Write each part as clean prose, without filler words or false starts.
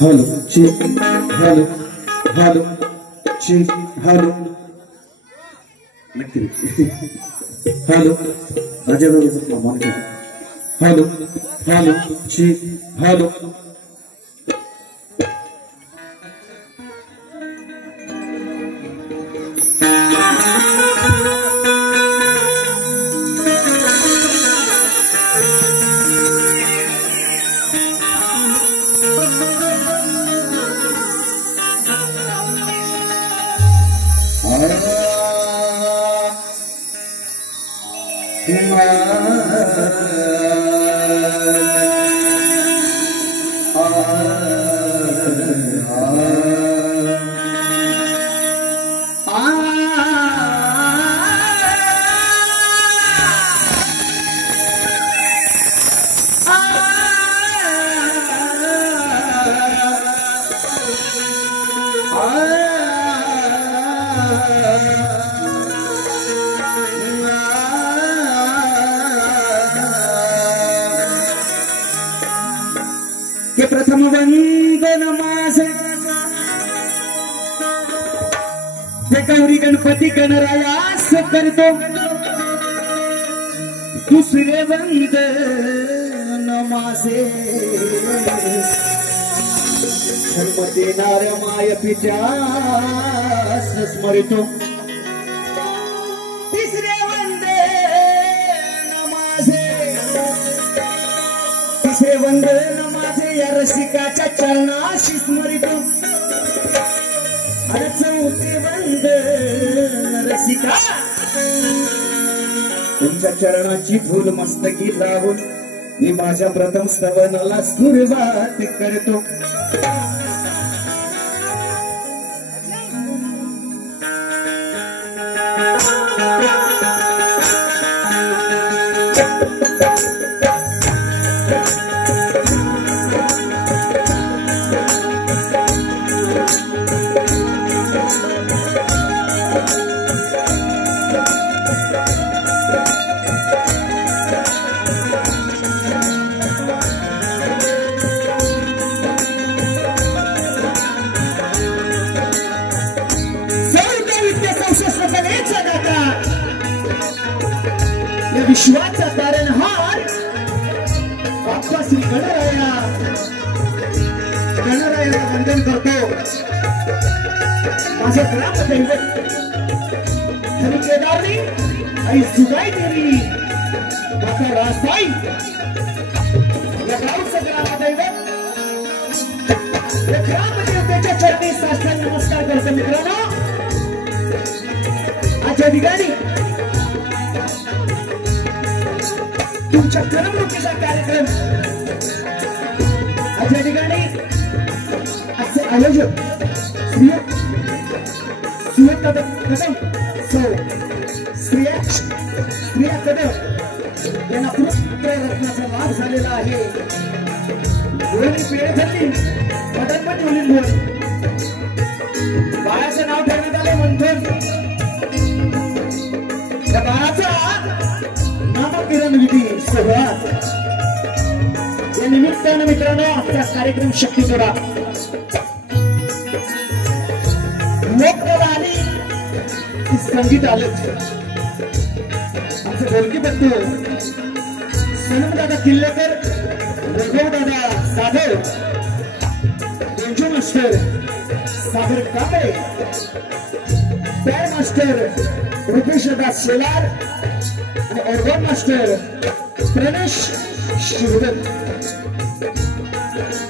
Hello check hello hello check hello नक्की hello राजा मामा हॅलो हॅलो चेक हॅलो के प्रथम वंदन माझे ते गौरी गणपती गणरायास करतो दुसरे वंदन माझे धर्म देणाऱ्या माय पित्यास स्मरितो तिसरे वंदन माझे तिसरे वंदन या रसिकाच्या चरणाशी स्मरितो आणि चौथे वंदन रसिका तुमच्या चरणाची फुल मस्तकी लावून मी माझ्या प्रथम स्तवनाला सुरुवात करतो विश्वाचा तारणहार बाप्पा श्री गणरायाला वंदन करतो माझे ग्रामदैवत हरी केदारनी आई सुगाई देवी माता रासाई या गावचं ग्रामदैवत या ग्रामदेवतेच्या चरणी साष्टांग नमस्कार करतो मित्रांनो आजच्या ठिकाणी तुमच्या करमणुकीचा कार्यक्रम आजच्या ठिकाणी आजचे आयोजक स्त्रिया कदम स्त्रिया कदम यांना पुरस्कार रत्नाचा लाभ झालेला आहे दोन्ही पेढे झाली मटण पण ठेवली बाळाचं नाव ठेवण्यात आलं मंथन या बाळाचा नामकरण विधी सोहळा या निमित्तानं मित्रांनो आजचा कार्यक्रम शक्ती जोडा लोककला आणि संगीत आलंच आमचं ढोलकी बघतो सनमदादा किल्लेकर वैभवदादा सागर बेंजो मास्टर सागर कांबळे बँड मास्टर रुपेश दादा शेलार आणि ऑर्गन मास्टर प्रणेश शिवदत्त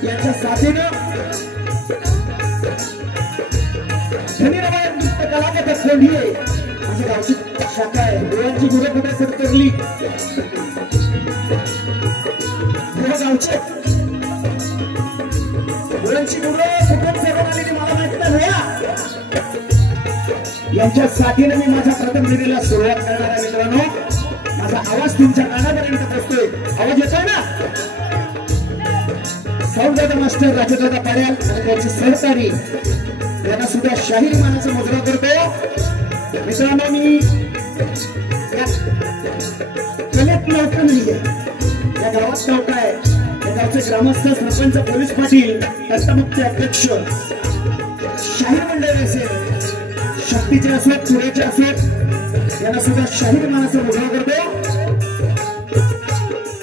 यांच्या साथीनं धनीरामायण नृत्य कलाकार कोंढिये माझ्या गावची शाखा आहे डोळ्यांची गुरं कुठे सत्करली गावचे डोळ्यांची गुरं कुठून सेवन आलेली मला माहिती नाही यांच्या साथीने मी माझ्या प्रथम फेरीला सुरुवात करणार आहे मित्रांनो माझा आवाज तुमच्या कानापर्यंत पोहोचतोय आवाज येतोय ना सौदादा मास्टर राजदादा पाड्याल आणि त्यांचे सहकारी यांना सुद्धा शाहीर मानाचा मुजरा करतो मित्रांनो मी कलेत नव्हतं नाहीये या गावात नव्हतं आहे गावचे ग्रामस्थ सरपंच पोलीस पाटील तंटमुक्ती अध्यक्ष शाहीर मंडळी असेल शक्तीचे असोत पुरेचे असोत यांना सुद्धा शाहीर मानाचा मुजरा करतो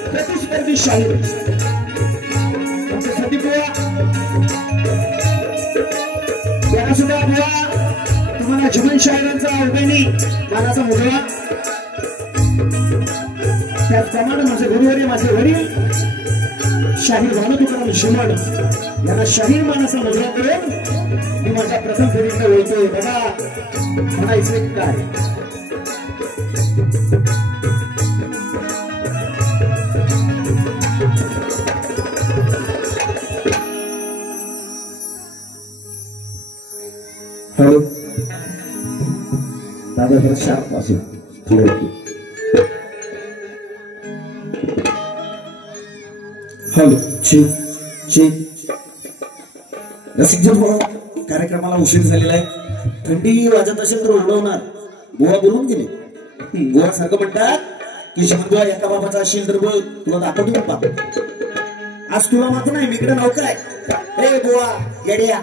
प्रतिस्पर्धी शाहीर आमचे सती बुवा यांना सुद्धा बुवा तुम्हाला जमन शाहिरांचा उभेनी मानाचा मुजरा त्याचप्रमाणे माझे गुरुवारी माझे वडील शाहीर भानुतुकाराम शिमण यांना शाहीर मानाचा मुजरा करून मी माझ्या प्रथम फेरीकडे बोलतोय बघा म्हणायचं काय हॅलो दादा जरा शार्प असेल थोडं हॅलो ची ची रसिक भाऊ कार्यक्रमाला उशीर झालेला आहे थंडी वाजत असेल तर उडवणार गोवा बोलून गेले गोवा सारखं म्हणतात की शंभर एका बाबाचा असेल तर बोल तुला दाखवतो बाबा आज तुला मात्र नाही मी इकडे नौका आहे हे गोवा येड्या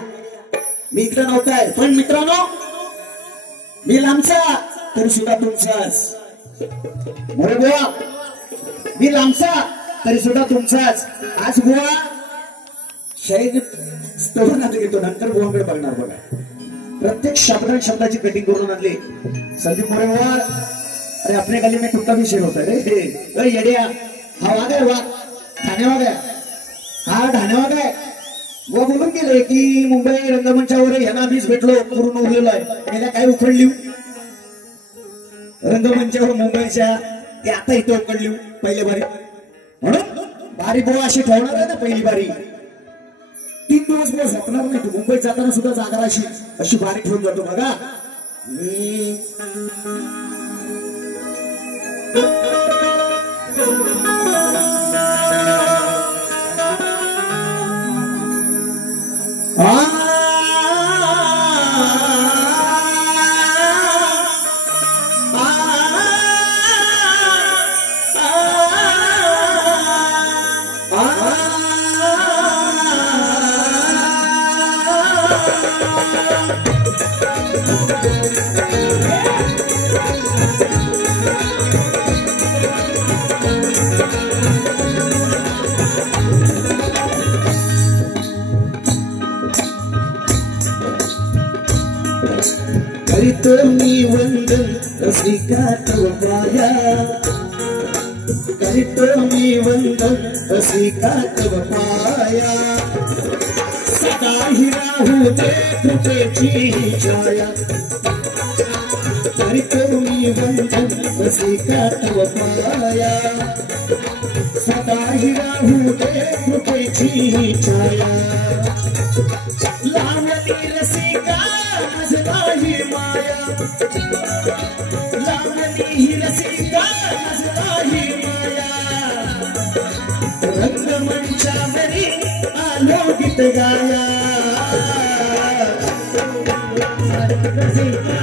मी इकडे नौका आहे पण मित्रांनो मी लांबचा तरी सुद्धा तुमचाच बरं गोवा मी लांबचा तरी सुद्धा तुमचाच आज गोवा शाहीर तरुण आता घेतो नंतर गोवाकडे बघणार बघा प्रत्येक शब्दाची कटिंग करून आणली संदीप मोरे गोवा अरे अपने गली में कुत्ता भी शेर होता है रे येड्या हा वाघ आहे वाघ ठाणेवाघ आहे हा ठाणेवाघ आहे गोवा बोलून गेले की मुंबई रंगमंचावर ह्यांना बीज भेटलो पूर्ण उरलेलो आहे त्याला काय उखडली रंगमंचावर मुंबईच्या ते आता इथे उकडली पहिले बारी म्हणून बारी गोवा अशी ठेवणार आहे ना पहिली बारी 3 दिवस गोवा झोपणार नाही तू मुंबईत जाताना सुद्धा जागा अशी बारी ठेवून जातो बघा करीतो मी वंदन रसिका तव पाया करीतो मी वंदन रसिका तव पाया सदा ही राहू दे कृपेची छाया करीतो मी वंदन रसिका तव पाया सदा ही राहू दे कृपेची छाया लावली रसिका मजलाही माया लावली रसिका मजलाही माया रंगमंचावरी आलो गीत गाया रसिका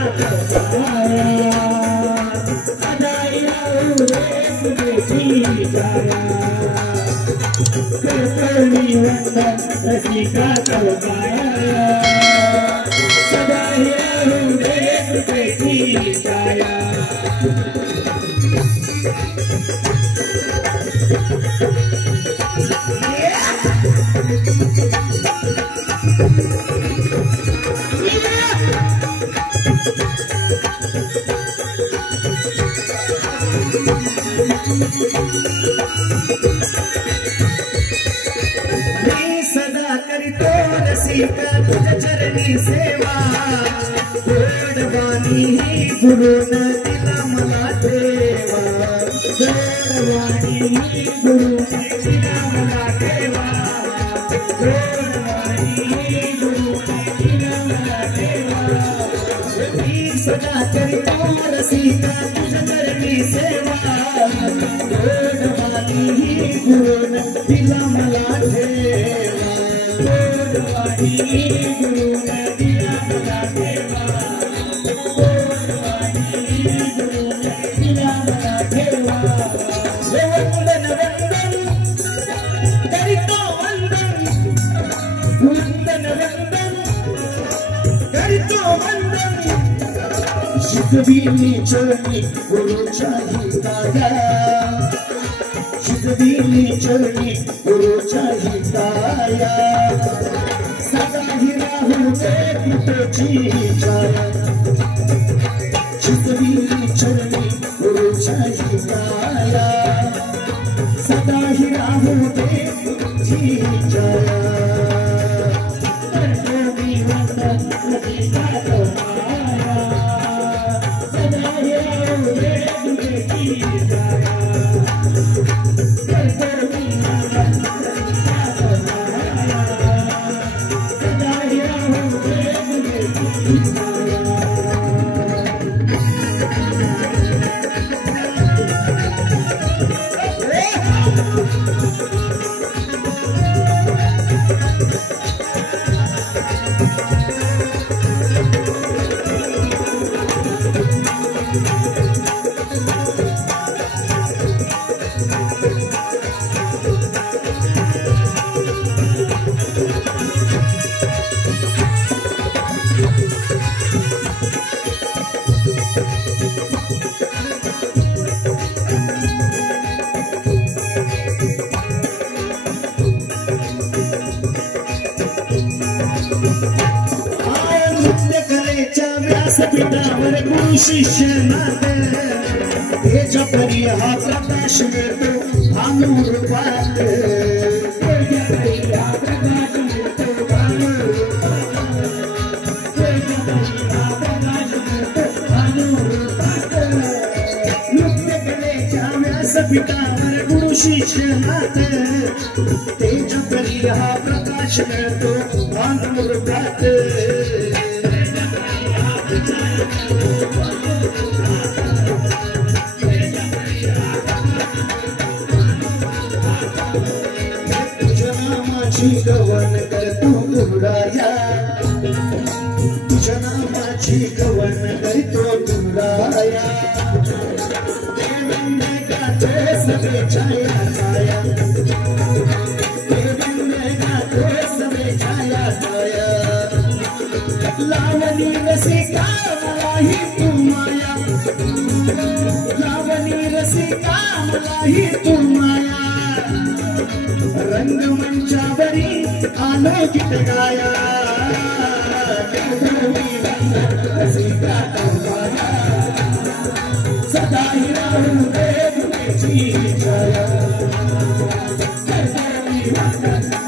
अदाई राहू रे तुझी छाया करतोनी वंदन रसिका तव पाया सदा ही राहू दे तुझी छाया सदा करीतो रसिका तुझ्या चरणी सेवा गोडवाणी ही गुरुनं दिला मला ठेवा गोडवाणी ही गुरुनं दिला मला ठेवा गोडवाणी ही गुरुनं दिला मला ठेवा मी सदा करीतो रसिका तुझ्या चरणी सेवा गोडवाणी ही गुरुनं दिला मला ठेवा गोडवाणी गुरुनं दिला मला ठेवा गोडवाणी गुरुनं दिला मला ठेवा वंदन वंदन करीतो वंदन वंदन करतो वंदन शिकविली चरणी गुरुच्या हिताया शिकविली चरणी गुरुच्या हिताया सदा ही राहू दे कृपेची छाया शिकविली चरणी गुरुच्या हिताया सदा ही राहू दे कृपेची छाया व्यासपीठावर गुरु शिष्य नाते तेजा परी हा प्रकाश मिळतो भानुरूपात तेजा परी हा प्रकाश मिळतो भानुरूपात तेजा परी हा प्रकाश मिळतो भानुरूपात नृत्य कलेच्या व्यासपीठावर गुरु शिष्य नाते तेजा परी हा प्रकाश मिळतो भानुरूपात तुझ्या नामाची गवन करतो गुरुराया तुझ्या नामाची गवन करतो गुरुराया देवंदे गाते सवे छाया छाया देवंदे गाते सवे छाया छाया लावणी रसिका मलाही तू माया लावणी रसिका मलाही तू माया रंगमंचावरी आलो गीत गाया रसिका तू माया सदा ही राहू दे तुझी छाया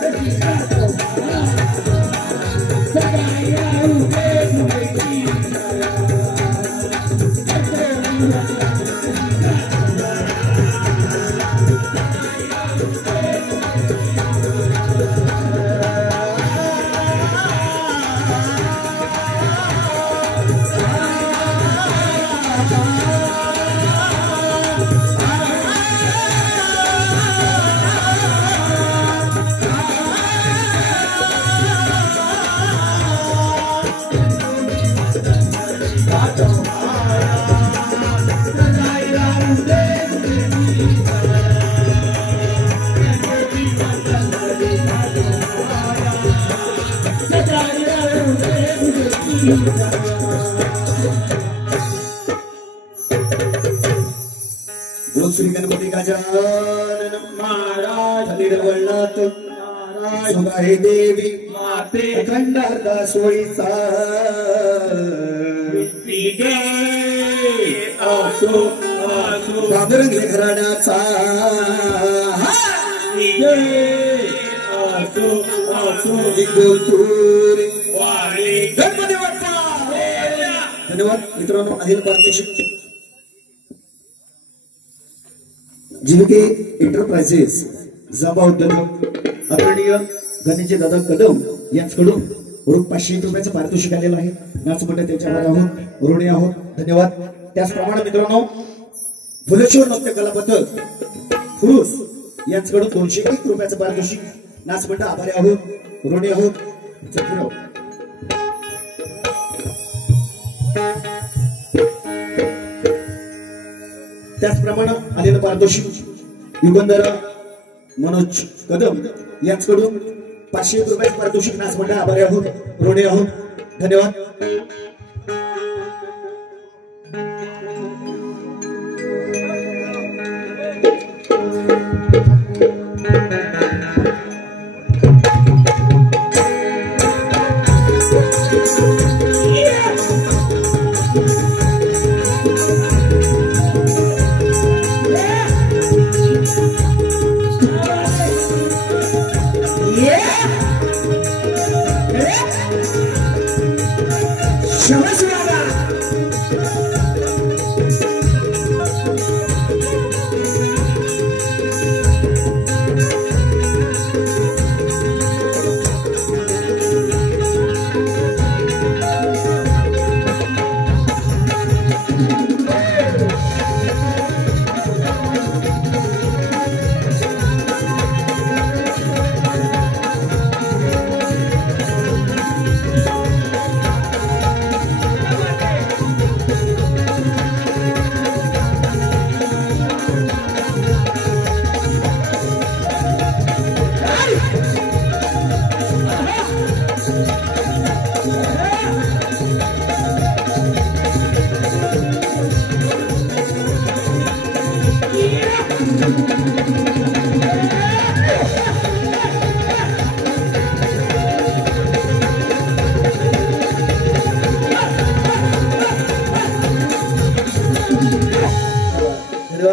रसिका तू माया सदा ही राहू दे तुझी बोल श्री गणपती गजानन महाराज निर्वळनाथ सुगाहे देवी माते खंडारदा सोयीचा बाबरंग घराण्याचा गणपती बाप्पा. धन्यवाद मित्रांनो. अनिल परदेशी जीविके एंटरप्राइजेस जाबा उद्योग आदरणीय गणेशजी दादा कदम यांच्याकडून रोख 500 रुपयाचं पारितोषिक आलेलं आहे. नाच मंडळ त्यांच्यावर आहोत, ऋणी आहोत. धन्यवाद. त्याचप्रमाणे मित्रांनो फुलेश्वर नृत्य कला पथक फुरुस यांच्याकडून 201 रुपयाचं पारितोषिक. नाच मंडळ आभारी आहोत, ऋणी आहोत. त्याचप्रमाणे आलेलं पारितोषिक युगंधर मनोज कदम यांच्याकडून 500 रुपये पारितोषिक नाच मंडळ आभारी आहोत, ऋणी आहोत. धन्यवाद.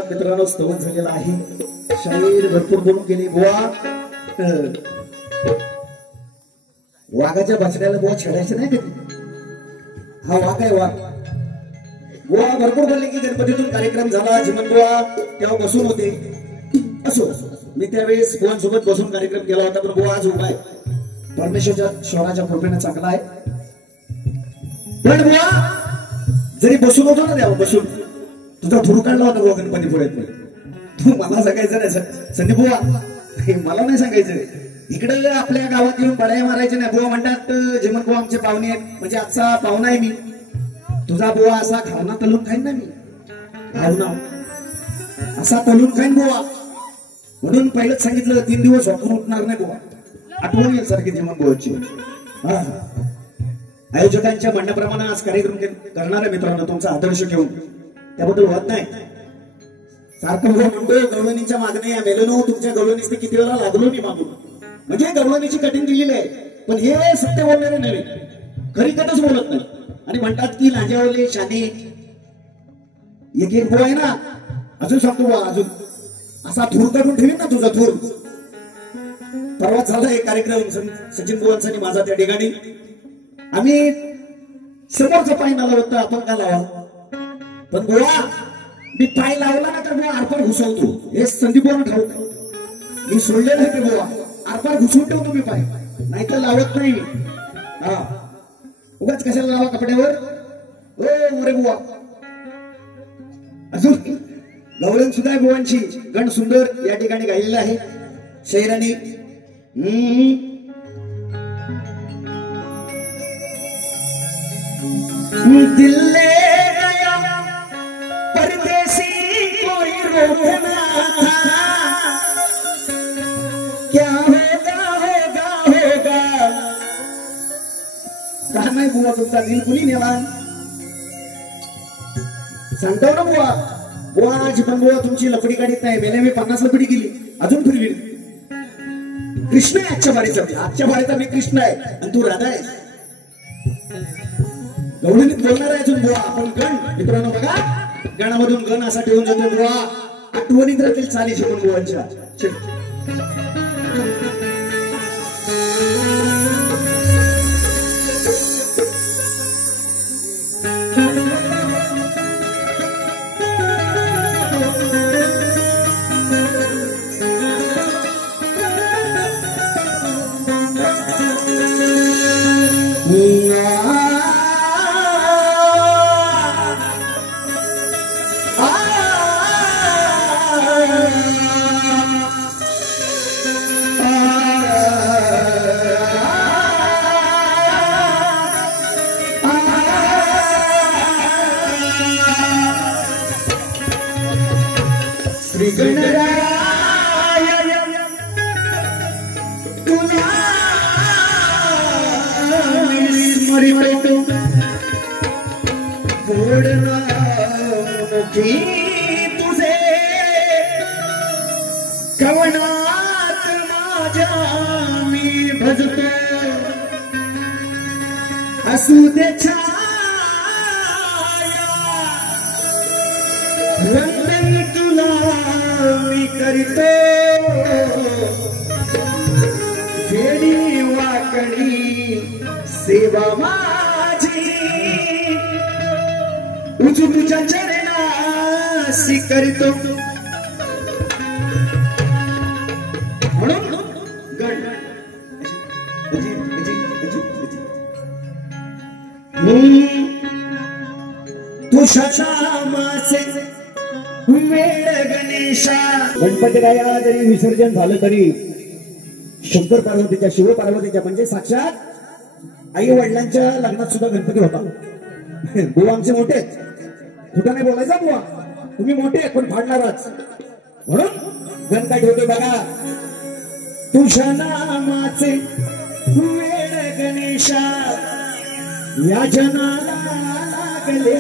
मित्रांनो स्तवन झालेला आहे. शाहीर भरपूर बोलून गेली. बुवा वाघाच्या बछड्याला बुवा छेडायचं नाही कधी. हा वाघ आहे वाघ. बुवा भरपूर बोलले की गणपतीतून कार्यक्रम झाला. जिमन बुवा तेव्हा बसून होते. असो मी त्यावेळेस बुवांसोबत बसून कार्यक्रम केला होता. पण बुवा आज उभा आहे. परमेश्वरच्या शहराच्या कृपेने चांगला आहे. पण बुवा जरी बसून होतो ना तेव्हा बसून तुझा धुरू काढला होता बुवा गणपतीपुळ्यात. तू मला सांगायचं नाही संदीप बुवा, मला नाही सांगायचं. इकडे आपल्या गावात येऊन बड्या मारायचे नाही. बुवा म्हणतात जेमन बुवा आमचे पाहुणे आहेत, म्हणजे आजचा पाहुणा आहे मी. तुझा बुवा असा घावना तलून खाईन ना मी. घावना असा तलून खाईन बुवा. म्हणून पहिलंच सांगितलं 3 दिवस झोपून उठणार नाही बुवा. आठवण येईल सारखी जेमन बुवाची. आयोजकांच्या म्हणण्याप्रमाणे आज कार्यक्रम करणाऱ्या मित्रांनो तुमचा आदर्श घेऊन त्याबद्दल होत नाही. सारखं बुवा म्हणतोय गवळणीच्या मागण्या मेलो तुमच्या गवळणीच किती वेळा लागलो मी मागून. म्हणजे गवळणीची कटिंग दिलेली आहे. पण हे सत्य बोलणारे नव्हे, खरी कथच बोलत नाही. आणि म्हणतात की लांजावले शाने. एक एक बुवा आहे ना, अजून सांगतो बुवा, अजून असा थूर काढून ठेवीन ना तुझा थूर. परवा झाला एक कार्यक्रम सचिन बुवांचा आणि माझा त्या ठिकाणी. आम्ही समोरचा पाय नाला होता, आपण का लावा. पण बुवा मी पाय लावला ना तर बुवा आरपार घुसवतो. हे संदीप बुवा ठाऊक. मी सोडलेलं आहे ते बुवा आरपार घुसवून ठेवतो मी पाय, नाही तर लावत नाही मी. हा उगाच कशाला लावा कपड्यावर. ओ रे बुवा. अजून गवळण सुद्धा बुवांची गण सुंदर या ठिकाणी गायलेलं आहे शैराने. दिल ले गया परदेसी कोई रोकना था. क्या होगा होगा होगा. का नाही बुवा तुमचा दिल कुणी नेला. सांगतो ना बुवा. बुवा जीवन बुवा तुमची लपडी काढीत नाही. मेले मी 50 लपडी केली, अजून फिरली. कृष्ण आहे आजच्या बारीचा. आजच्या बारीचा मी कृष्ण आहे आणि तू राधा आहे. गवळणीत बोलणार आहे अजून बुवा. आपण गण मित्रांनो बघा, गणामधून गण असा ठेवून जातो बुवा. आठवणीत राहतील चाली शिकून बुवांच्या. श्री गणराय तुला स्मरितो पूर्ण मुखी तुझे कवनात माझ्या मी भजतो असू दे छाया वंदन तुला मी करीतो फेडी वाकडी सेवा माझी तुझ्या चरणाशी करतो म्हणून तुझ्या नामाचे वेळ गणेशा गणपतीराया जरी विसर्जन झालं तरी शंकर पार्वतीच्या शिव पार्वतीच्या म्हणजे साक्षात आई वडिलांच्या लग्नात सुद्धा गणपती होता. बुवा आमचे मोठे कुठं नाही बोलायचा बुवा तुम्ही मोठे पण फाडणारच म्हणून गण काय होते बघा. तुझ्या नामाचे वेळ गणेशा या जनाला लागले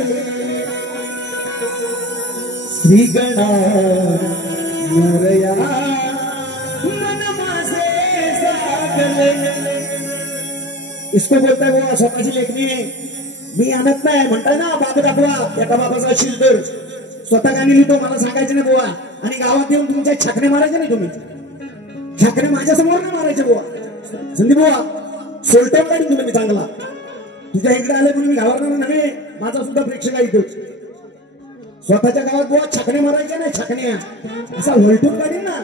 श्री गणा मोरया मन माझे जागले. इसको बोलताय बुवा स्वतःची लेखणी मी आणत नाही म्हणताय ना बाप दाखवा एका बाबाचा असेल तर स्वतः गाणी लिहितो मला सांगायचं नाही बुवा आणि गावात येऊन तुमच्या छाकणे मारायचे नाही तुम्ही छाकणे माझ्या समोर नाही मारायचे बुवा संदीप बुवा सोलटं काढून तुला मी चांगला तुझ्या इकडे आले म्हणून मी घाबरणार नव्हे माझा सुद्धा प्रेक्षक आहे इथं स्वतःच्या गावात बुवा छाकणे मारायचे नाही छाकण्या असा वलटून काढीन ना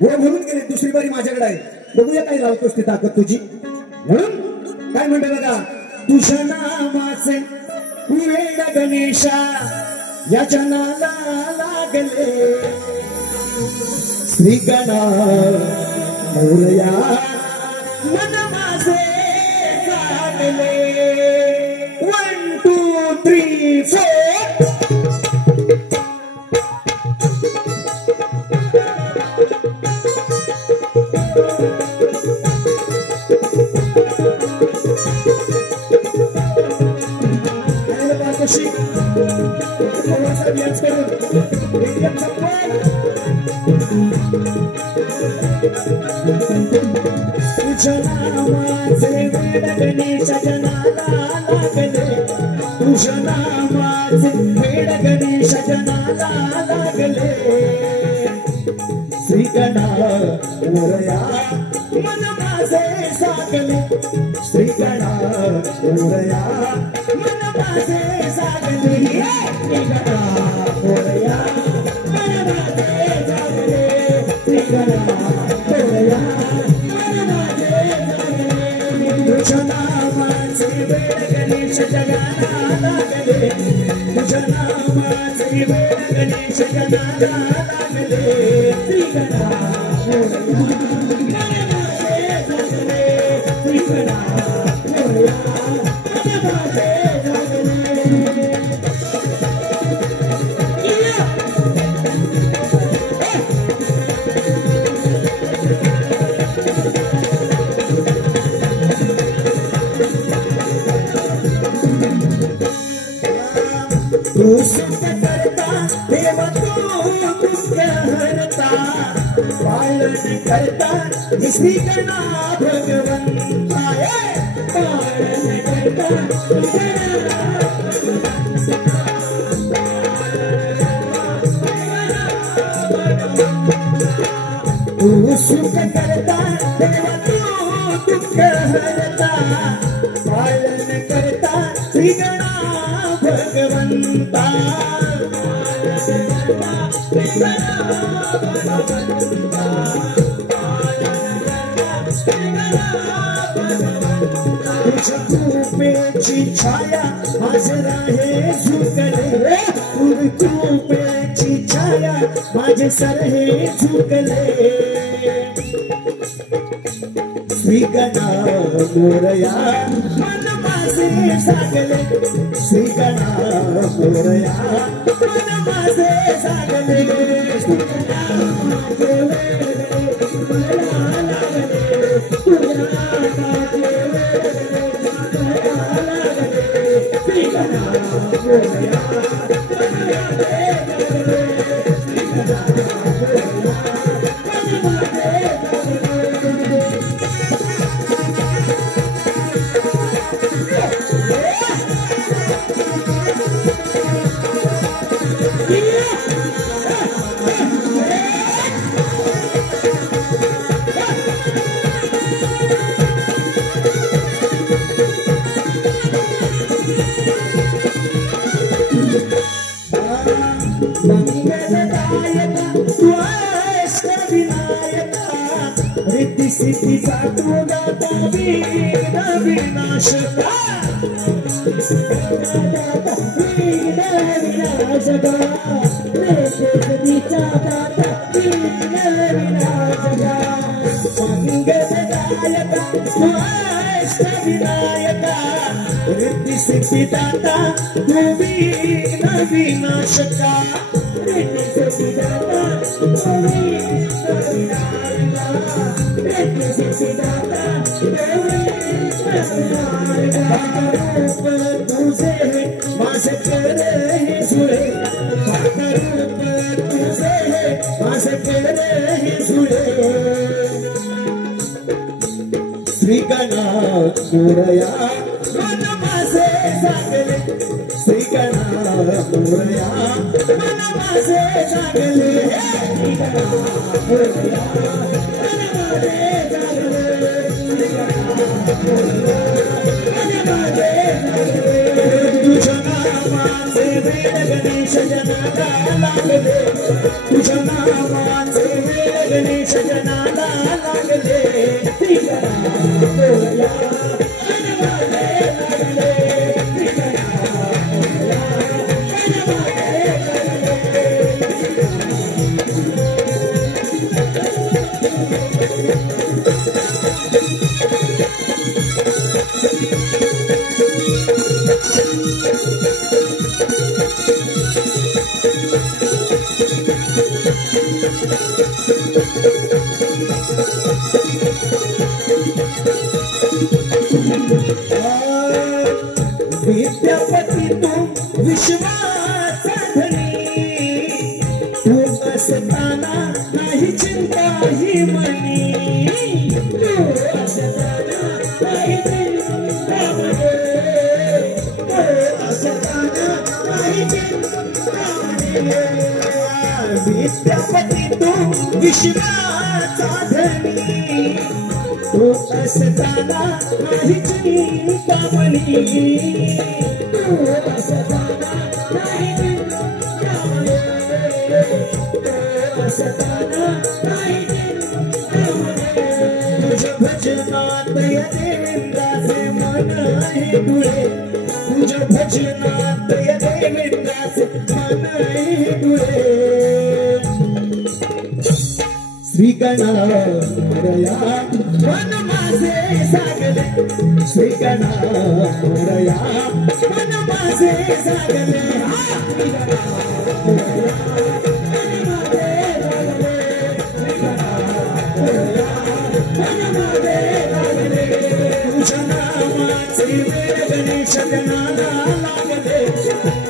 बुवा म्हणून गेले दुसरी बारी माझ्याकडे आहे बघूया काय लावतोस ती ताकद तुझी म्हणून काय म्हणते बघा. तुझ्या नामाचे वेळ गणेशा या जनाला लागले श्री गणा मोरया मन माझे जागले. 1 2 3 तुझ्या नामाचे वेळ गणेशा जनाला लागले तुझ्या नामाचे वेळ गणेशा जनाला लागले श्री गणा मोरया मन माझे सागले श्री गणा मोरया मन माझे सागले श्री गणा मोरया मन माझे सागले श्री गणा मोरया तुझ्या नामाचे वेळ गणेश जगाला लागले तुझ्या नामाचे वेळ गणेश जगाला लागले श्री गणा मोरया मन माझे जागले श्री गणा मोरया मन माझे जागले. तू सुख करता देव तू दुःख हरता पालन करता श्री गणा भगवंता पालन करता तू सुख करता देव तू दुःख हरता पालन करता श्री गणा भगवंता तुझ्या कृपेची छाया माझे राहे झुकले कृपेची छाया माझे सरहे झुकले श्री गणा मोरया मन माझे सागले श्री गणा मोरया मन माझे सागले श्री गणा माझे वेळ लागले तुझ्या रिद्धि सिद्धि साधु दाता वीर विनाशका वीर विनाशका जगदीचा दाता वीर विनाशका मंगलदायका स्वाष्ट विनायका रिद्धि सिद्धि दाता वीर विनाशका रिद्धि सिद्धि दाता तुझे मासे करे सुरे तुझे मासे करे सुरे श्री गणनाथ मोरया मन मासे सागले श्री गणनाथ मोरया मन मासे सागले श्री गणनाथ मोरया तुझ्या नामाचे वेळ गणेश जनाला लागले तुझ्या नामाचे वेळ गणेश जनाला लागले विद्यापती तू विश्वाचा धनी तू असताना नाही चिंता ही मनी तू असताना नाही चिंता मनी तू असताना नाही चिंता मनी विद्यापती तू विश्वाचा धनी तू असताना नाही चिंता मनी तू असताना नाही चिंता मनी तू असताना नाही चिंता मनी तुझ्या भजनात देवेंद्राचे मन आहे तुळे तुझ्या भजनात देवेंद्राचे मन आहे तुळे श्री गणनाथ मोरया मन माझे सागले श्री गणनाथ मोरया मन माझे सागले श्री गणनाथ मोरया मन माझे सागले श्री गणनाथ मोरया मन माझे सागले तुझ्या नामाचे वेळ गणेश जनाला लागले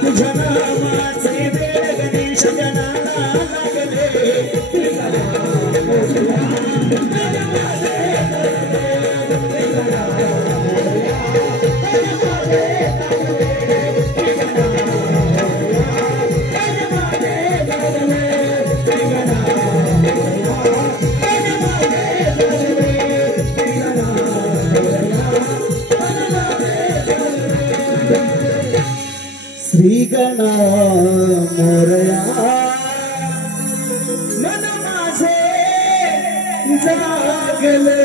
तुझ्या नामाचे वेळ गणेश जनाला लागले श्री गणनाथ मोरया मन माझे श्री गणनाथ मोरया मन माझे जागले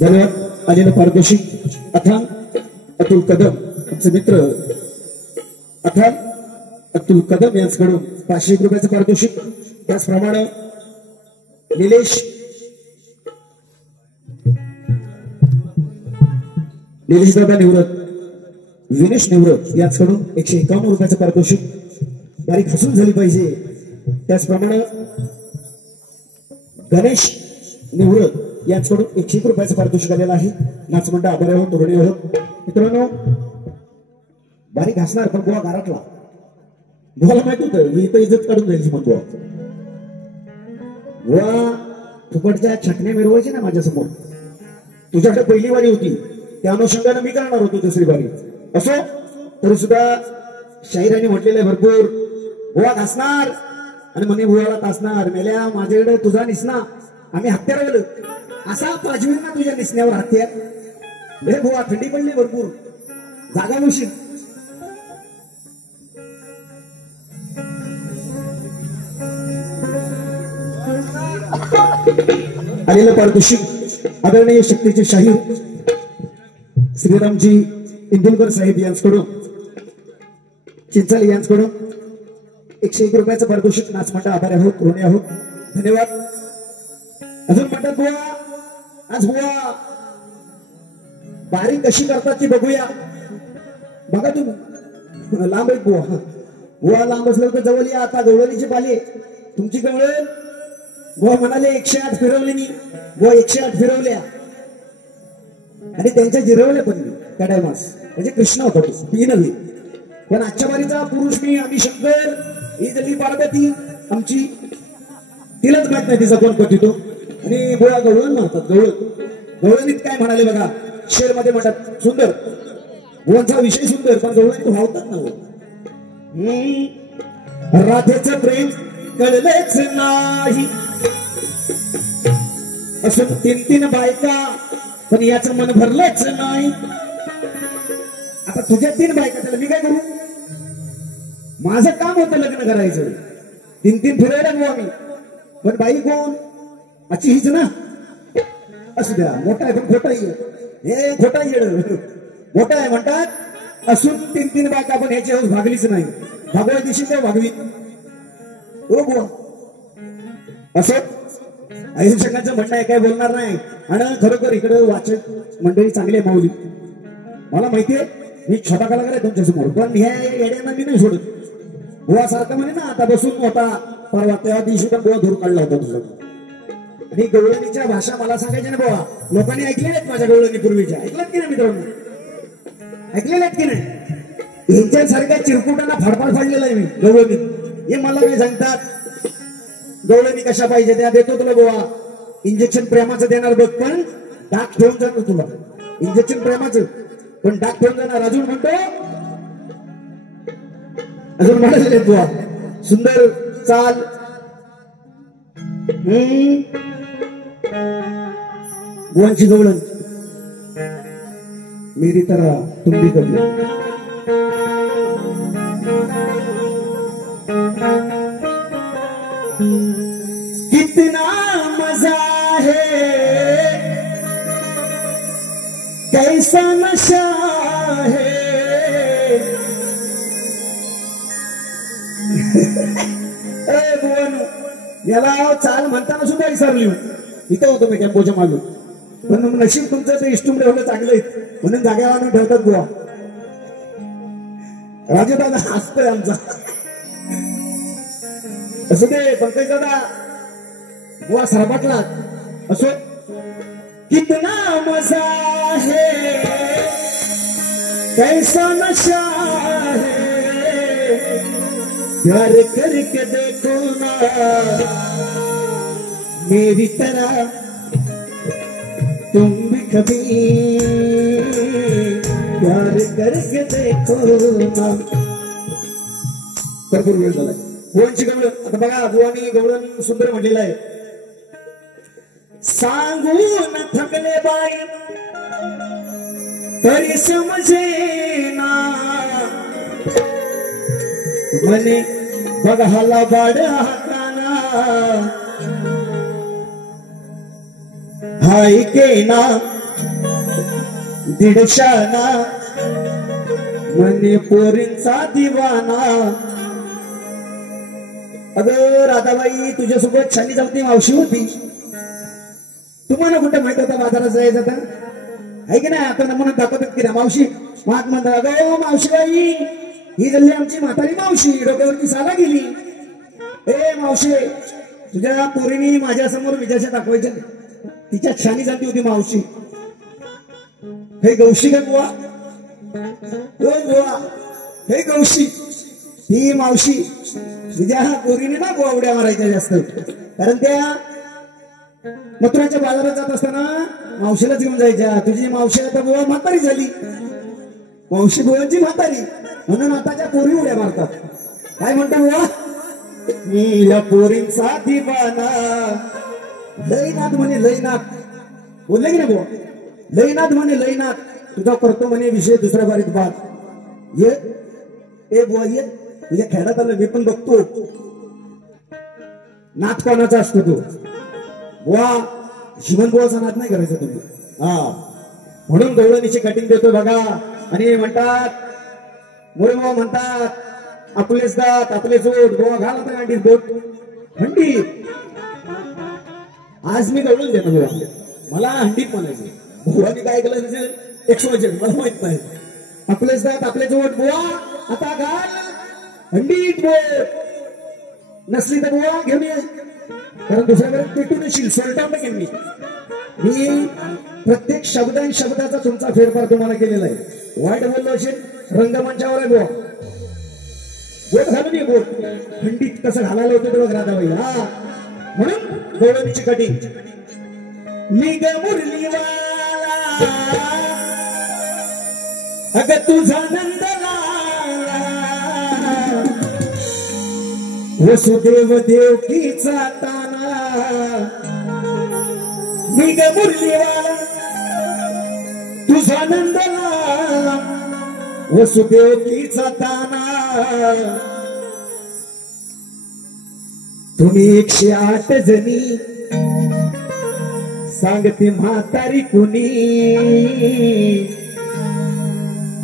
धन्यवाद आलेलं पारितोषिक अथान अतुल कदम आमचे मित्र अथान अतुल कदम यांच्याकडून 500 रुपयाचं पारितोषिक त्याचप्रमाणे निलेश दादा निवृत्त विनेश निवृत्त याचकडून 151 रुपयाचं पारितोषिक बारीक हसून झाली पाहिजे त्याचप्रमाणे गणेश निवृत्त याचकडून 101 रुपयाचं पारितोषिक आलेलं आहे. नाच म्हणता आभारी आहोत, तरुणी आहोत. मित्रांनो बारीक हसणार पण गोवा गारटला. गोवाला माहित होतं ही इथं इज्जत काढून जायची पण गोवा फुकटच्या छटण्या मिरवायची ना माझ्यासमोर. तुझ्याकडे पहिली वारी होती त्या अनुषंगाने मी करणार होतो दुसरी वारी. असो तरी सुद्धा शाहिरांनी म्हटलेलं आहे भरपूर. गोवा घासणार आणि म्हणे गोवाला तासणार. मेल्या माझ्याकडे तुझा निसना आम्ही हत्यार गेलो असा पाजवी ना तुझ्या निसण्यावर हत्यार. हे गोवा थंडी पडली भरपूर जागा मुशील. आलेलं पारितोषिक आदरणीय शक्तीचे शाहीर श्रीरामजी इंदुलकर साहेब यांच्याकडून चिंचाली यांच्याकडून 101 रुपयाचं पारितोषिक. नाच म्हणता आभारी आहोत, ऋणी आहोत, धन्यवाद. अजून म्हणतात बुवा आज बुवा बारीक कशी करतात ती बघूया. बघा तुम्ही लांब आहेत बुवा. बुवा लांब असलं तर जवळ या. आता गवळणीची पाली तुमची गवळण. बुवा म्हणाले 108 फिरवले मी. बुवा 108 फिरवल्या आणि त्यांच्या जिरवल्या पण मी त्या टायमास. म्हणजे कृष्ण होता ती नव्हे. पण आजच्या बारीचा पुरुष मी आम्ही शंकर ही जल्ली पार्वती आमची तिलाच माहित नाही तिचा कोण पती तो. आणि बुवा गवळण म्हणतात. गवळणीत काय म्हणाले बघा शेर मध्ये म्हणतात सुंदर. बुवांचा विषय सुंदर पण गवळणी भावतात ना. राधेचं प्रेम कळलेच नाही असं 3 बायका पण याचं मन भरलंच नाही. आता तुझ्या 3 बायका त्याला मी काय करू. माझं काम होतं लग्न करायचं. 3 फिरायला गो आम्ही. पण बाई कोण अशी हीच ना. असू द्या मोठा आहे पण खोटा हे खोटा येड मोठा आहे म्हणतात. असून 3 बायका पण ह्याची हौस भागलीच नाही. भागवाय दिवशी काय भागवी हो बुवा. असं आयुष्यकांचं म्हणणं आहे काय बोलणार नाही. आणि खरोखर इकडे वाचक मंडळी चांगली आहे माऊली. मला माहितीये मी छोटा कलाकार आहे तुमच्या समोर पण ह्या येड्यांना मी नाही सोडत. बुवा सारखं म्हणे ना आता बसून होता परवा त्या दिवशी पण बुवा धूर काढला होता तुझा. आणि गवळणीच्या भाषा मला सांगायच्या ना बुवा. लोकांनी ऐकलेल्या आहेत माझ्या गवळणी पूर्वीच्या. ऐकल्यात की नाही मित्रांनो. ऐकलेल्या आहेत की नाही. यांच्यासारख्या चिरकुटांना फाडफाड फाडलेला आहे मी गवळणी. हे मला नाही सांगतात गवळणी कशा पाहिजे त्या देतो तुला बुवा. इंजेक्शन प्रेमाचं देणार बघ पण डाक ठेवून जाणार तुला. इंजेक्शन प्रेमाचं पण डाक ठेवून जाणार. अजून म्हणतो अजून म्हणाले बुवा सुंदर चाल. बुवांची गवळण मेरी तरह तुम भी कभी. कितना मजा है कैसा नशा है. बुवानो याला चाल म्हणताना सुद्धा विसरली. इथं होतो मी टेम्पोच्या मागे. पण नशीब तुमचं ते इस्टुंबडे एवढं चांगलं म्हणून जागेवर आणून ठेवतात बुवा. राजूदादा हसतोय आमचा. असं ते पंकज दादा बुवा सरपटला. असो कितना मजा है कैसा नशा है प्यार करके देखो ना मेरी तरह तुम भी कभी प्यार करके देखो ना. भरपूर वेळ झालाय. बुवांची गवळण आता बघा. बुवानी गवळण सुंदर म्हटलेलं आहे. सांगून थकले बाई तरी समजेना मने बघाला बाड हाताना हाय के ना दीडशाना मने पोरींचा दिवाना. अगं राधाबाई तुझ्यासोबत छानी जाऊती मावशी होती. तुम्हाला कुठं माहित होता बाजारात जायचं आता आहे की नाही. आता नमुना दाखवतात की ना मावशी माग म्हणतात अगं मावशीबाई ही गल्ली आमची म्हातारी मावशी डोक्यावरची साला गेली. ए मावशी तुझ्या पोरीनी माझ्या समोर विजयाच्या दाखवायच्या तिच्या छानी जाती होती मावशी. हे गौशी का बुवा? होय बुवा, हे गौशी. ही मावशी तुझ्या पोरीने ना बुवा उड्या मारायच्या जास्त, कारण त्या मथुराच्या बाजारात जात असताना मावशीलाच घेऊन जायच्या. तुझी मावशी आता बुवा म्हातारी झाली, मावशी बुवांची म्हातारी, म्हणून आताच्या पोरी उड्या मारतात. काय म्हणतो बुवा? मी या पोरींचा दिवाना, लयनाथ म्हणे लयनाथ, बोलले की ना बुवा? लयनाथ म्हणे लयनाथ, तुझा करतो म्हणे विषय दुसऱ्या बारीत बात. ये ए बुवा ये, तुझ्या खेळात आलं मी पण बघतो. नाथ कोणाचा असतो तो? बुवा शिवन बुवाचा नाद नाही करायचा तुम्ही. हा, म्हणून गवळणीची कटिंग देतो बघा. आणि म्हणतात मोरे बुवा म्हणतात, आपलेच दात आपले जोड, बुवा घाल आता अंडीत बोट हंडी. आज मी गवळून देतो बुवा, मला हंडीत म्हणायचं. बुवानी काय केलं म्हणजे 100 मला माहित नाही. आपलेच दात आपले जोड, बुवा आता घाल हंडीत बोट. नसली तर बुवा घेऊन ये, कारण दुसऱ्याकडे पेटू नशील, सोलटावलं घेऊन मी प्रत्येक शब्दाचा तुमचा फेरफार तुम्हाला केलेला आहे. वाईट बोललो असेल रंगमंचावर आहे बुवा, बोट घालून ये बोट. हंडीत कसं घालायला होतं तेव्हा राधाबाई. हा, म्हणून गवळणीची कटिंग. मी ग मुरलीवाला अग तुझा नंद लाला, वसुदेव देवकीचा ताना. मी ग मुरलीवाला तुझा नंद लाला, वसुदेवकीचा ताना. तुम्ही 108 जणी सांगते म्हातारी कुणी,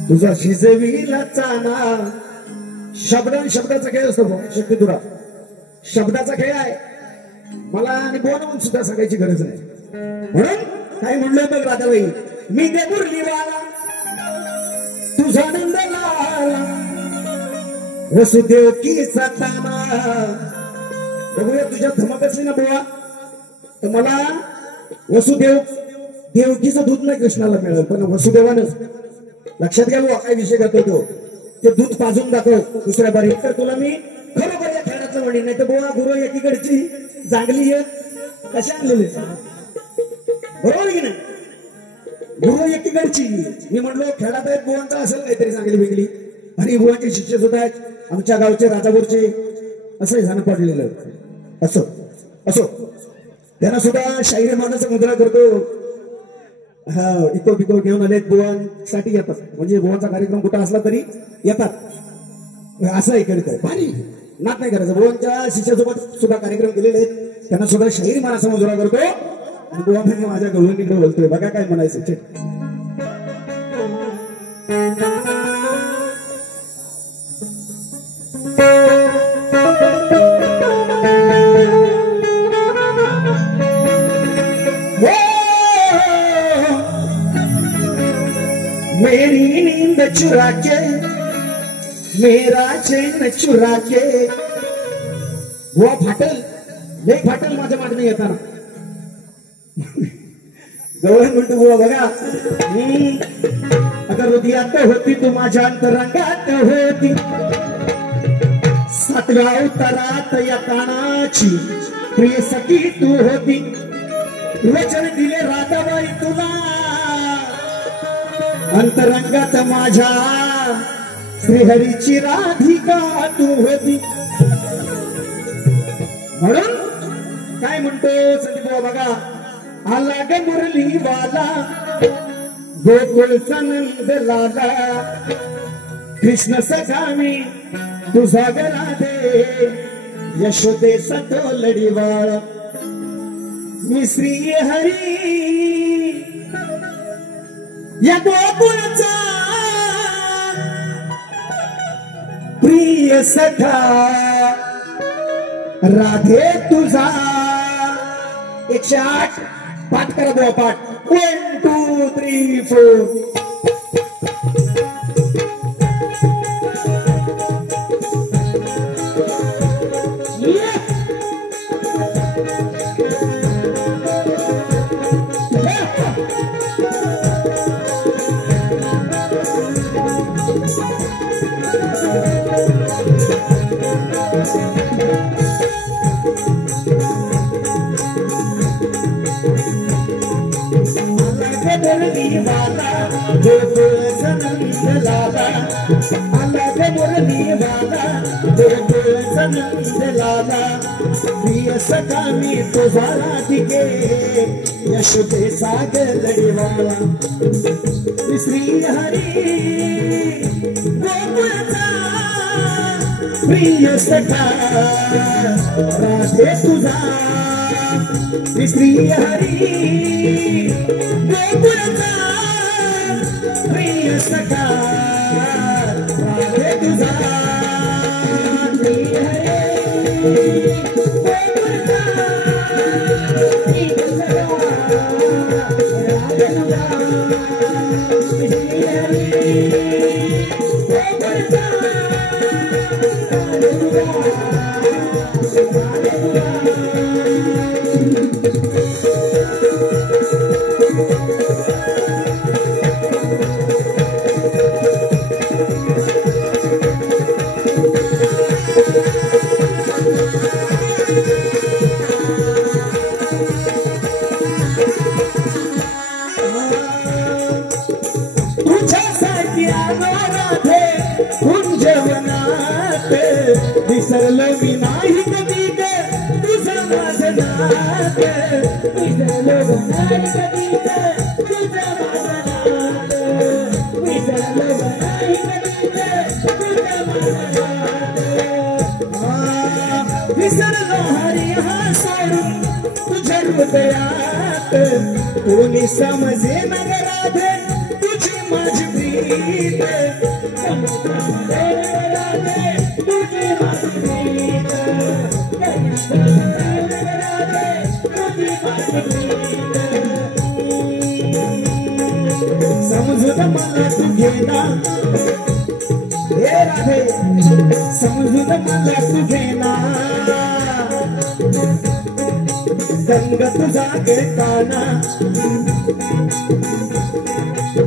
तुझा शिजवीला चाना. शब्दाचा खेळ असतो शक्तिदुरा, शब्दाचा खेळ आहे. मला आणि बोलवून सुद्धा सांगायची गरज नाही. म्हणून काय म्हणलं बघ राधाबाई, मी गे मुरलीवाला तुझा नंद लाला, वसुदेव की ताना. बघूया तुझ्या धमक असली ना बुवा, तर मला वसुदेव देवकीचं दूध नाही कृष्णाला मिळेल, पण वसुदेवानं लक्षात घ्या बुवा काय विषय करतो तो. ते दूध पाजून दाखव दुसऱ्या बारी, तर तुला मी खरोखर या खेळाचं म्हणेन. नाही तर बुवा गुरु एकीकडची जांगली एक कशा आणलेली, बरोबर की नाही? गुरु एकीकडची. मी म्हणलो खेळात आहेत बुवांचा असेल काहीतरी चांगली वेगळी, आणि बुवांचे शिष्य सुद्धा आहेत आमच्या गावचे राजापूरचे, असं झालं पडलेलं. असो असो, त्यांना सुद्धा शाहीर मानाचा मुद्रा करतो. हा, इको बिको घेऊन आले बुवांसाठी येतात, म्हणजे बुवांचा कार्यक्रम कुठं असला तरी येतात. असं ऐकत आहे भारी नात नाही करायचं. बुवांच्या शिष्यासोबत सुद्धा कार्यक्रम केलेले आहेत, त्यांना सुद्धा शाहीर मानाचा मुद्रा करतो. आणि बुवा म्हणजे माझ्या गवळणीकडे बोलतोय, बघा काय म्हणायचं. मेरी नींद चुरा के मेरा चैन चुरा के. बुवा फाटल, लय फाटल माझ्या मागणी येताना. गवळण म्हणतो बुवा बघा, अगर हृदयात होती तू माझ्या अंतरंगात होती, 7व्या अवतारात या कानाची प्रिय सखी तू होती. वचन दिले राधाबाई तुला, अंतरंगात माझ्या श्रीहरीची राधिका तू होती. म्हणून काय म्हणतो संदीप बाबा बघा, आला ग मुरलीवाला गोकुळचा नंद लाला, कृष्ण सखामी तुझा ग राधे, यशोदेचा तो लढीवाळा. मी श्री हरी या गोकुळचा प्रिय सखा, राधे तुझा. 108 पाठ करा बुवा पाठ. 1 2 3 4. नंद लाला प्रिय सखा मी तुझा राधिके यशोदे सागर लढीवाला श्री हरी गोकुळचा प्रिय सखा राधे तुझा श्री हरी गोकुळचा प्रिय सखा राधे तुझा श्री हरी गोकुळचा प्रिय सखा राधे तुझा श्री हरी गोकुळचा विसरलो मी नाही कधी ग तुझं माझं नात विसरलो नाही कधी ग तुझं माझं नात विसरलो नाही कधी ग तुझं माझं नात विसरलो हरी हा सोडून तुझ्या हृदयात कोणी समजे न ग राधे तुझी माझी प्रीत समजून मला तू घेना हे राधे समजून मला तू घेना गंग तुझा काना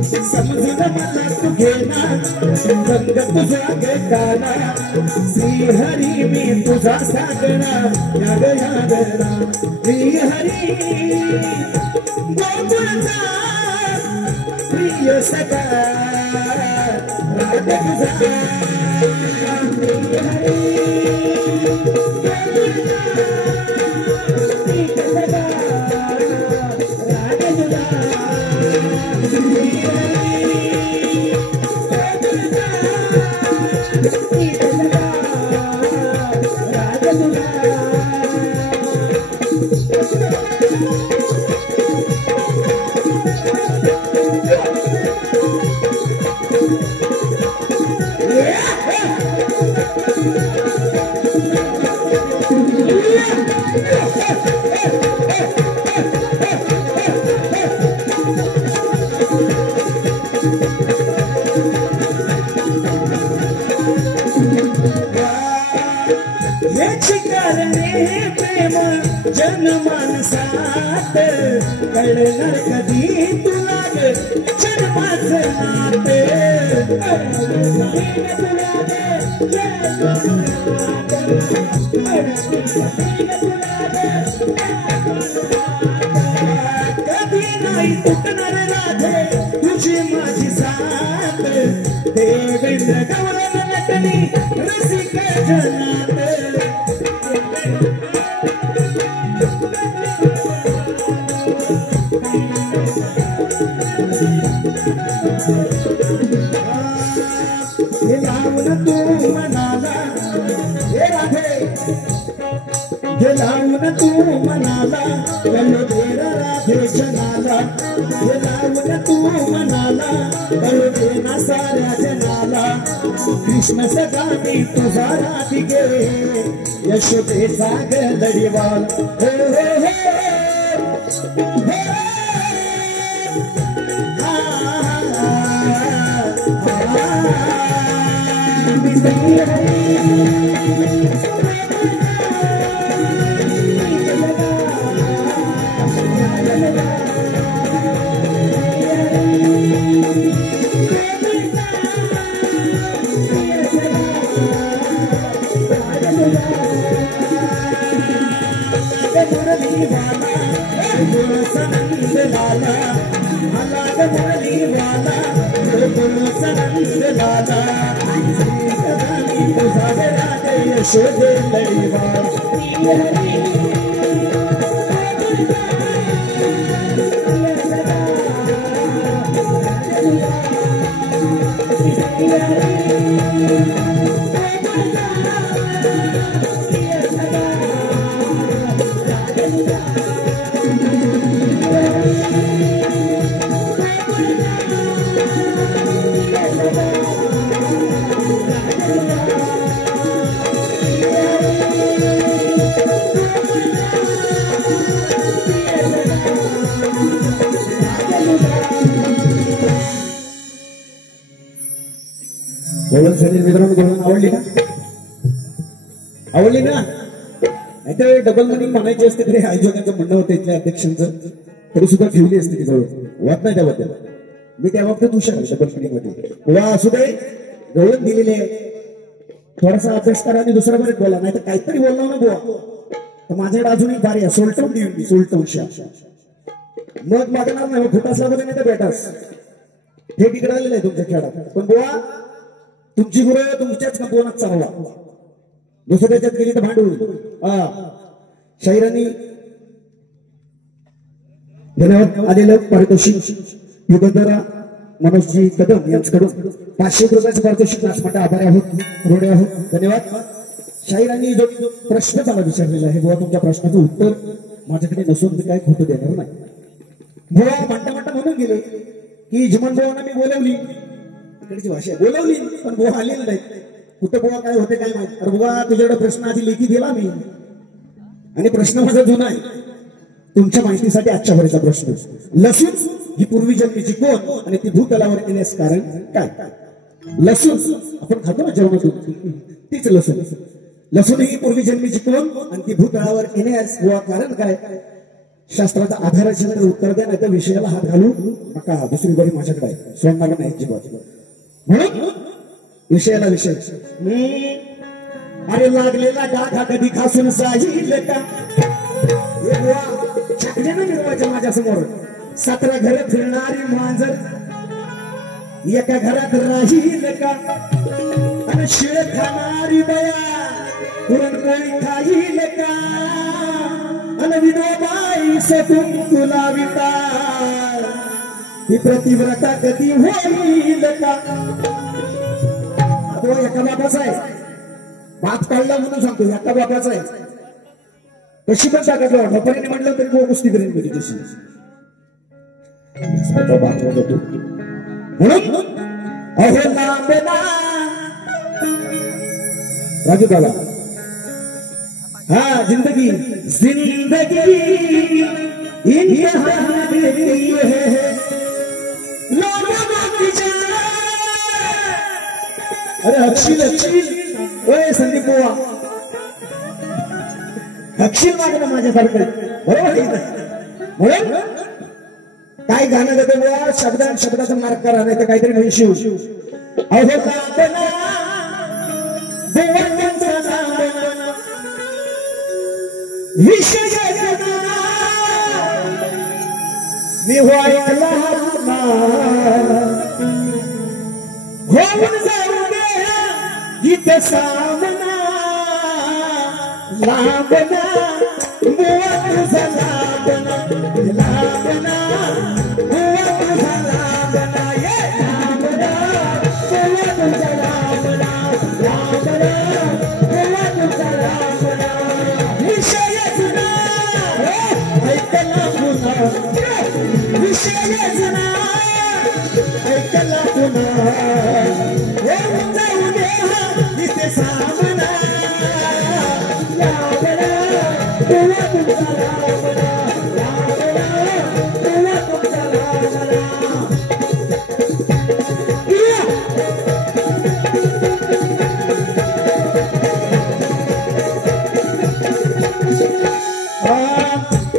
समजून मला तू घेना गंग तुझा काना श्री हरी मी तुझा सागरा याद यादरा श्री हरी गोकुळचा प्रिय सखा राधे तुझा श्री हरी गोकुळचा प्रिय सखा राधे तुझा श्री हरी गोकुळचा प्रिय सखा राधे तुझा प्रेम जनमानसात कळणार कधी तुला जन्माचं नात कधी नाही तुटणार राधे तुझी माझी साथ देवेंद्र गवळण नटली रसिक जनात लावून तू मनाला हे राधे हे लावून तू मनाला कळवेर राधे जनाला हे लावून तू मनाला कळवेना साऱ्या जनाला कृष्ण सदा मी तुझा राधिके यशोदे सागर लढीवाल हे हे हे मुरली वाला आला मुरली वाला गोकुळचा नंद लाला तुझा राधे यशोदे लढीवा मित्रांनो आवडली ना आवडली ना नाहीतर डबल मनिंग म्हणायची असते तरी आयोजकांचं म्हणणं होतं इथल्या अध्यक्षांचं तरी सुद्धा ठेवली असते ती जवळ वाट नाही त्याबद्दल मी त्या बाबतीत तू शकतो डबल मनिंग मध्ये बुवा असू दे गवळण दिलेले थोडासा अभ्यास करा आणि दुसरा बरेच बोला नाही तर काहीतरी बोलला ना बुवा तर माझ्याकडे अजूनही भारी आहे सोलटवून देऊन मी सोलटवून मग मागणार नाही फुटास लागत नाही तर बेटास हे तिकडे आलेलं आहे तुमच्या खेळात पण बुवा तुमची गुरु तुमच्याच कंपवनात चालवा दुसऱ्याच्यात गेली तर भांडवल शाहिरांनी धन्यवाद आलेलं पारितोषिक युगधरा मनोजजी कदम यांच्याकडून 500 रुपयाचं पारितोषिक नाचमाटे आभारी आहोत ऋणी आहोत धन्यवाद शाहिरांनी जो प्रश्न मला विचारलेला आहे बुवा तुमच्या प्रश्नाचं उत्तर माझ्याकडे नसून काय खोटं देणार नाही बुवा म्हणता म्हणता म्हणून गेले की जुमन बुवांना मी बोलवली इकडची भाषा बोलवली पण बुवा आलेलं नाही कुठं बुवा काय होते काय माहिती अरे बुवा तुझ्याकडे प्रश्न आधी लेखी दिला मी आणि प्रश्न माझा जुना आहे तुमच्या माहितीसाठी आजच्या भरीचा प्रश्न लसूण ही पूर्वी जन्मीची कोण आणि ती भूतलावर येण्यास कारण काय लसूण आपण खातो ना जेवणातून तीच लसूण लसूण ही पूर्वी जन्मीची कोण आणि ती भूतलावर येण्यास बुवा कारण काय शास्त्राचा आधाराची उत्तर द्या नाही तर विषयाला हात घालू नका दुसरी बरी माझ्याकडे आहे सोडणार नाही अजिबात म्हणून विषयाला विषय अरे लागलेला गाठा कधी खासून साहिल का निर्वायचं माझ्या समोर 17 घर फिरणारी मांजर एका घरात राहील का आणि शिळ खाणारी बया पुरणपोळी खाईल का आणि विनोबाई सतून तुला विटा ती प्रतिव्रता कधी होईल का तो एका बापाचा आहे भात काढला म्हणून सांगतो एका बापाचा आहे कशी पण टाकत ढोपरीने म्हटलं तरी तो कुस्ती करेन मी तुझ्याशी बात होतो म्हणून अहो लांबला राजू दादा हाँ जिंदगी जिंदगी इम्तिहान देती है लोगों की जान अरे अक्षिल ओए संदीप बुवा अक्षिल मागणं माझ्यासारखं बरोबर म्हणून काय गाणं गातो बुवा शब्दाचा मार्ग करा नाही तर काहीतरी नाही शिव अहो लांबना देवांचा लांबना विषय मी व्हायला होऊन जाऊ दे इथे सामना लांबना बुवा तुझा लांबना लांबना बुवा तुझा लांबना ये लांबना बुवा तुझा लांबना लांबना बुवा तुझा लांबना विषय जुना ऐकला पुन्हा विषय जुना ऐकला पुन्हा होऊन जाऊ दे इथे सामना लांबना बुवा तुझा लांबना लांबना बुवा तुझा लांबना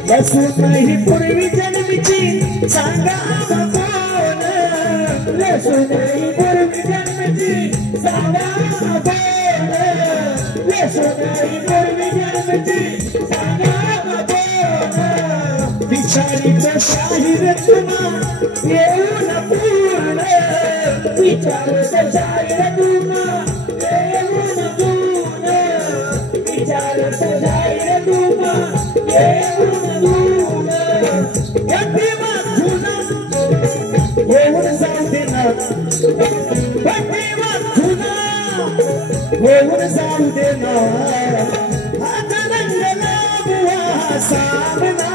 लसूण ही पूर्वी जन्मीची सांगा कोण लसूण ही पूर्वी जन्मीची सांगा कोण लसूण ही पूर्वी जन्मीची सांगा कोण विचारित शाहीर तुमा येऊन पूर्ण विचारित शाहीर तुमा येऊन पूर्ण विचारित शाहीर तुमा येऊन पूर्ण प्रतिमा तुना येऊन जाऊ देना प्रतिमा तुना येऊन जाऊ देना सामना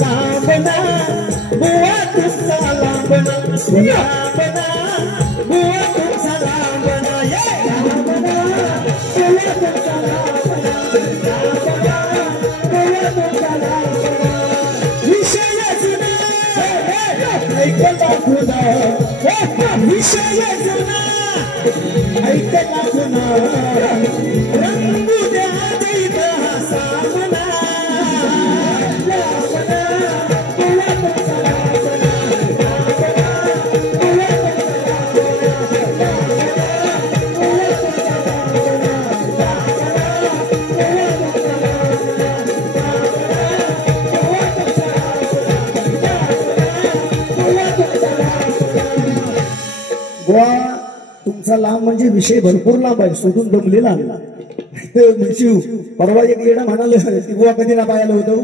लांबना बुआ तुमचा लांबना लांबना बुआ तुमचा लांबना ये लांबना बुआ तुमचा लांबना लांबना बुआ तुमचा लांबना विषय जुना ऐकला जुना विषय जुना ऐकला जुना रंगू द्या तुमचा लांब म्हणजे विषय भरपूर लांब आहे सोडून दमलेला म्हणशीव परवा एक येणं म्हणाले की बुवा कधी ना पाहायला होतो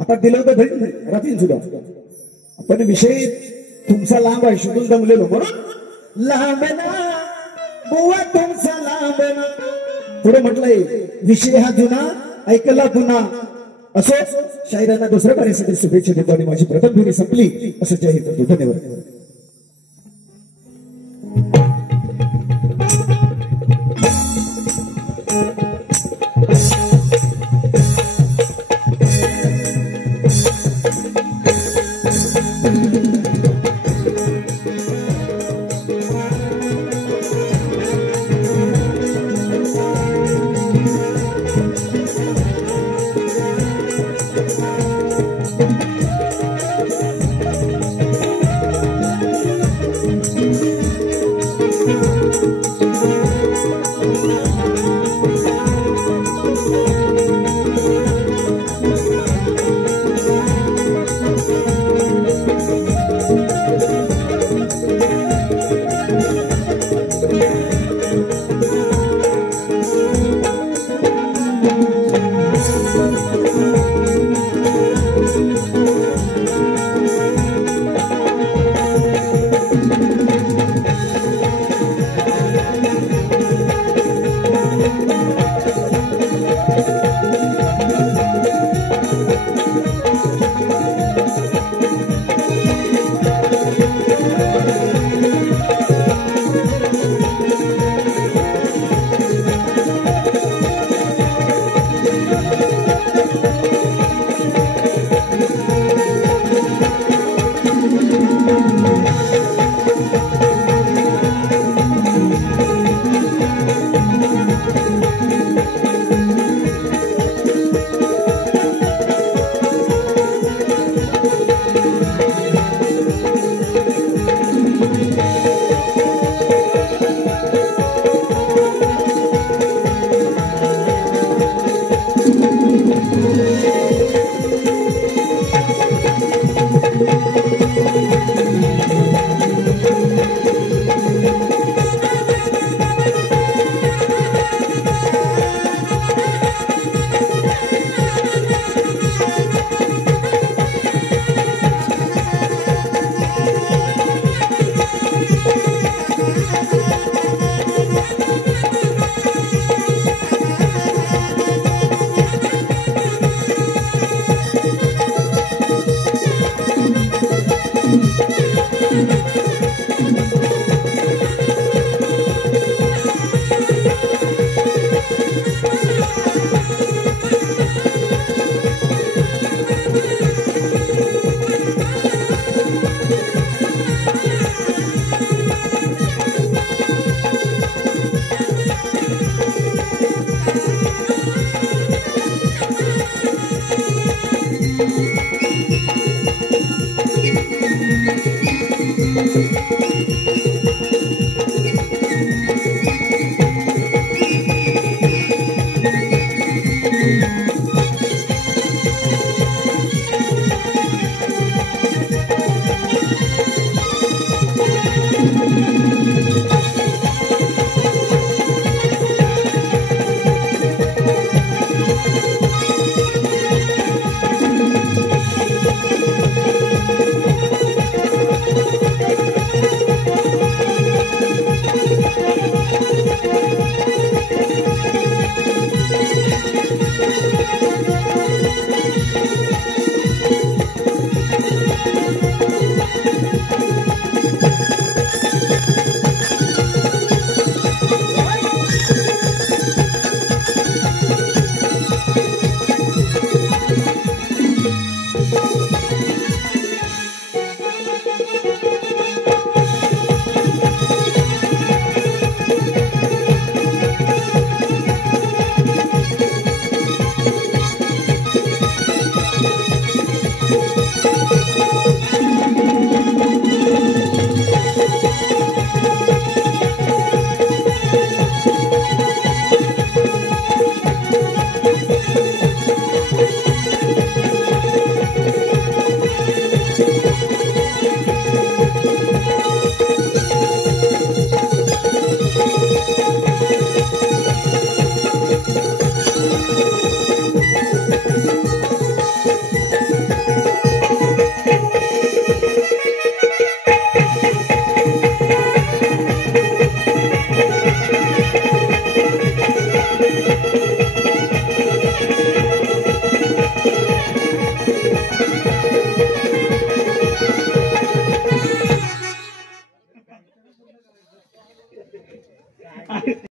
आता दिलं होतं भेट रात्री सुद्धा पण विषय तुमचा लांब आहे शोधून दमलेलो म्हणून लांबना बुवा तुमचा लांबना पुढे म्हटलंय विषय हा जुना ऐकला पुन्हा असो शाहिरांना दुसऱ्या कार्यासाठी शुभेच्छा देतो आणि माझी प्रथम फेरी संपली असं जाहीर करतो धन्यवाद Thank you.